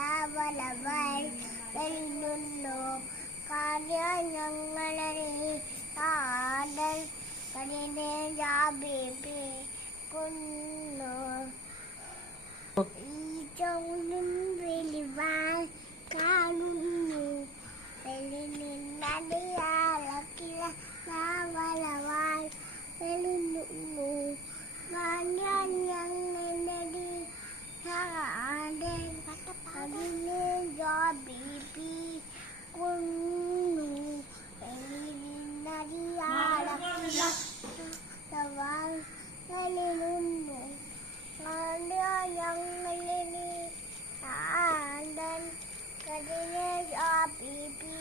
അവലവൾ വെല്ലുന്നു കാര്യം ഞങ്ങളെ കാടൽ കടിനെ ജാബിബി കൊന്നു ഈ ചോനും വെളിവാൻ കാണുന്നു വെളിനിന്നടിയാളക്കില്ല അവലവൾ വെല്ലുന്നു കാര്യം ഞങ്ങളെ അതിനെ ജാബിബി കൊന്നു വെളിനിന്നടിയാളക്കില്ല വെല്ലുന്നു ഞങ്ങളെ ആണ്ടൻ കടിനെ ജാബിബി